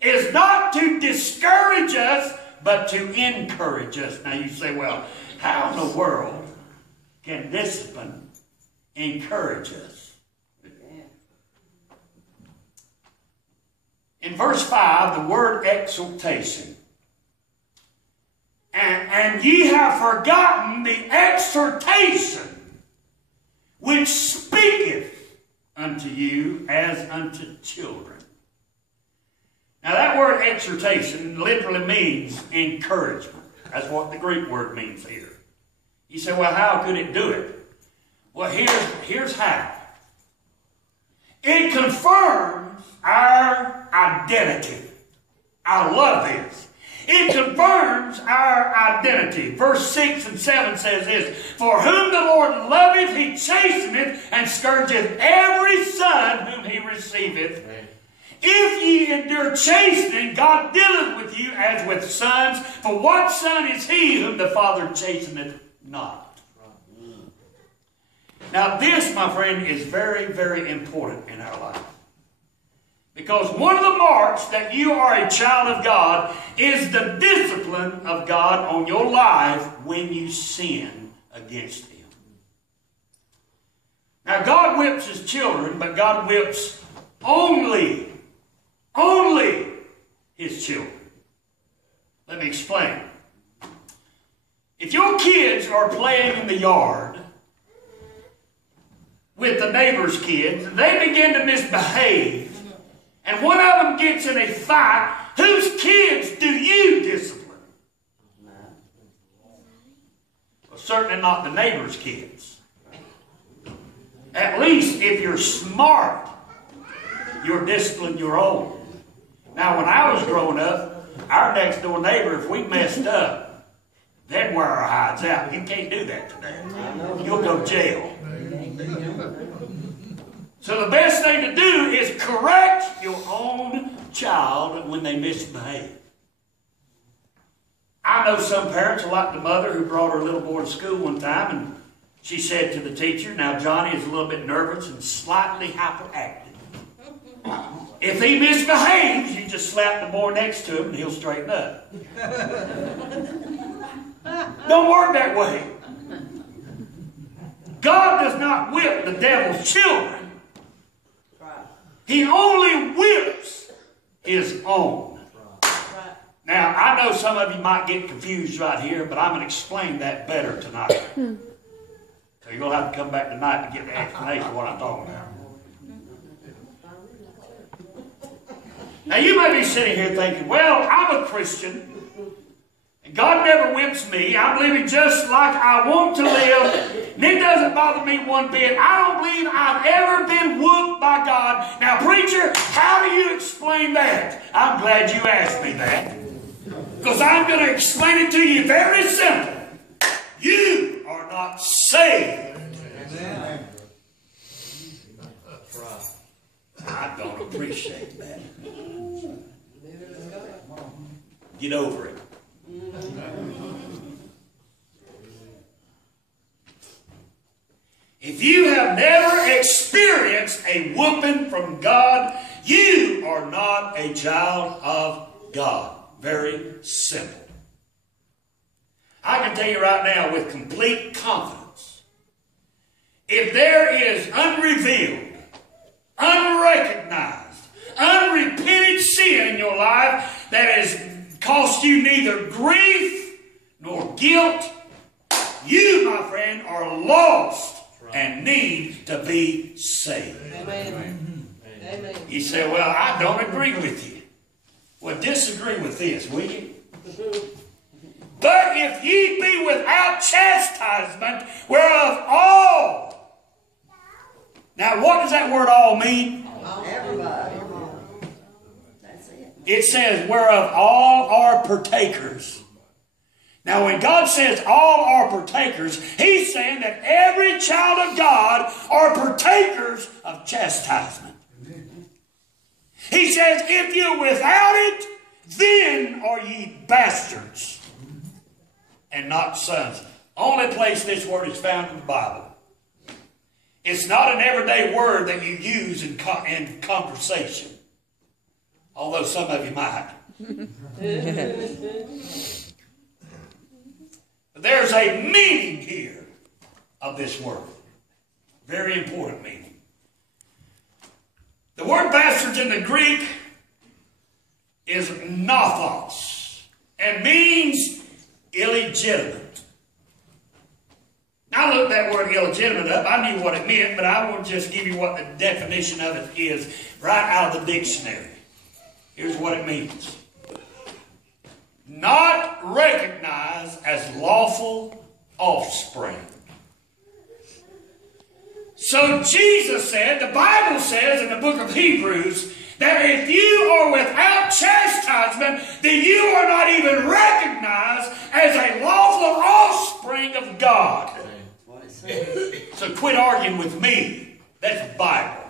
is not to discourage us, but to encourage us. Now you say, well, how in the world can discipline encourage us? In verse 5, the word exhortation. And ye have forgotten the exhortation which speaketh unto you as unto children. Now that word exhortation literally means encouragement. That's what the Greek word means here. You say, well, how could it do it? Well, here's how. It confirms our identity. I love this. It confirms our identity. Verse 6 and 7 says this, for whom the Lord loveth, he chasteneth, and scourgeth every son whom he receiveth. Amen. If ye endure chastening, God dealeth with you as with sons. For what son is he whom the Father chasteneth not? Now this, my friend, is very, very important in our life. Because one of the marks that you are a child of God is the discipline of God on your life when you sin against Him. Now God whips His children, but God whips only His children. Let me explain. If your kids are playing in the yard with the neighbor's kids, and they begin to misbehave, and one of them gets in a fight, whose kids do you discipline? Well, certainly not the neighbor's kids. At least if you're smart, you'll discipline your own. Now, when I was growing up, our next door neighbor, if we messed up, they'd wear our hides out. You can't do that today. You'll go to jail. So the best thing to do is correct your own child when they misbehave. I know some parents are like the mother who brought her little boy to school one time, and she said to the teacher, now Johnny is a little bit nervous and slightly hyperactive. If he misbehaves, you just slap the boy next to him and he'll straighten up. Don't work that way. God does not whip the devil's children. He only whips His own. Now, I know some of you might get confused right here, but I'm going to explain that better tonight. So you're going to have to come back tonight to get the explanation of what I'm talking about. Now, you may be sitting here thinking, well, I'm a Christian, and God never whips me. I'm living just like I want to live, and it doesn't bother me one bit. I don't believe I've ever been whooped by God. Now, preacher, how do you explain that? I'm glad you asked me that, because I'm going to explain it to you very simple. You are not saved. Amen. I don't appreciate that. Get over it. If you have never experienced a whooping from God, you are not a child of God. Very simple. I can tell you right now with complete confidence, if there is unrevealed, unrecognized, unrepented sin in your life that has cost you neither grief nor guilt, you, my friend, are lost and need to be saved. Amen. Amen. You say, well, I don't agree with you. Well, disagree with this, will you? But if ye be without chastisement, whereof all. Now, what does that word all mean? Everybody. That's it. It says, whereof all are partakers. Now, when God says all are partakers, He's saying that every child of God are partakers of chastisement. He says, if you're without it, then are ye bastards and not sons. Only place this word is found in the Bible. It's not an everyday word that you use in conversation. Although some of you might. But there's a meaning here of this word. Very important meaning. The word bastards in the Greek is nothos and means illegitimate. I looked that word illegitimate up. I knew what it meant, but I will just give you what the definition of it is right out of the dictionary. Here's what it means. Not recognized as lawful offspring. So Jesus said, the Bible says in the book of Hebrews, that if you are without chastisement, then you are not even recognized as a lawful offspring of God. So quit arguing with me. That's Bible.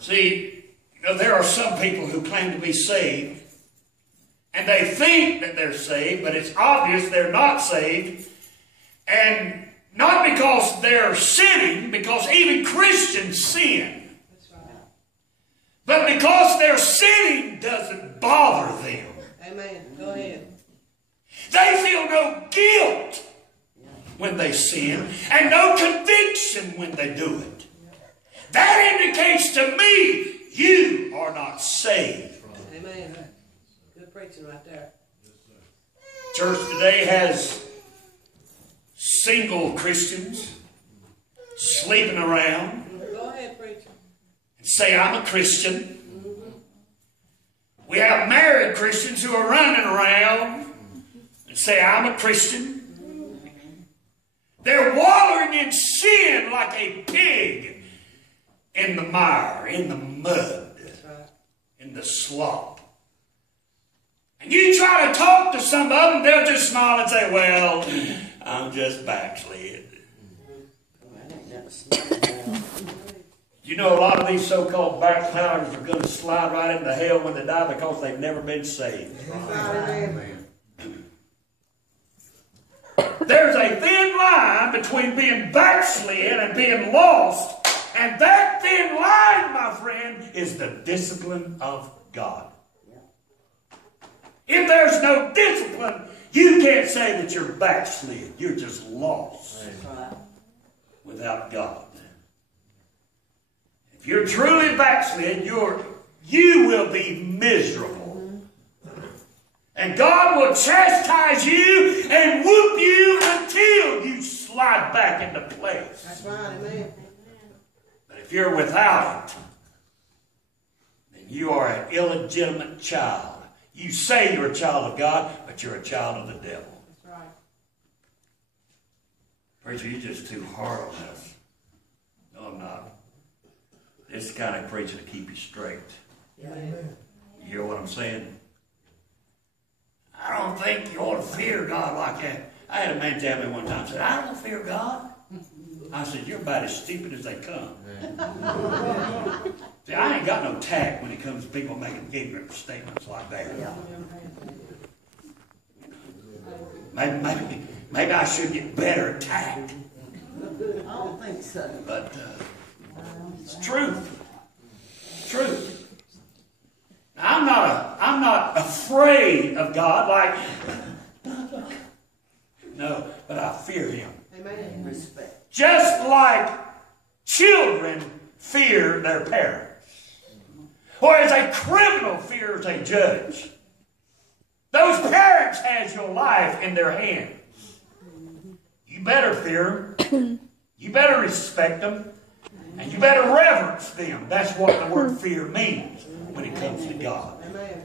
See, there are some people who claim to be saved, and they think that they're saved, but it's obvious they're not saved. And not because they're sinning, because even Christians sin. But because their sinning doesn't bother them. Amen. Go ahead. They feel no guilt when they sin and no conviction when they do it. That indicates to me you are not saved. Amen. Good preaching right there. Church today has single Christians sleeping around Go ahead, preacher. and say, I'm a Christian. We have married Christians who are running around and say, I'm a Christian. They're wallowing in sin like a pig in the mire, in the mud, in the slop. And you try to talk to some of them, they'll just smile and say, well, I'm just backslid. You know, a lot of these so-called backsliders are going to slide right into hell when they die because they've never been saved. There's a thin line between being backslid and being lost. And that thin line, my friend, is the discipline of God. If there's no discipline, you can't say that you're backslid. You're just lost without God. If you're truly backslid, you will be miserable. And God will chastise you and whoop you until you slide back into place. That's right, amen. But if you're without it, then you are an illegitimate child. You say you're a child of God, but you're a child of the devil. That's right. Preacher, you're just too hard on us. No, I'm not. This is the kind of preaching to keep you straight. Yeah. You hear what I'm saying? I don't think you ought to fear God like that. I had a man tell me one time, said, I don't fear God. I said, you're about as stupid as they come. See, I ain't got no tact when it comes to people making ignorant statements like that. Maybe I should get better at tact. I don't think so. But it's truth. It's truth. Now, I'm not afraid of God like, no, but I fear Him. Amen. Respect. Just like children fear their parents. Or as a criminal fears a judge. Those parents has your life in their hands. You better fear them. You better respect them. And you better reverence them. That's what the word fear means when it comes to God. Amen.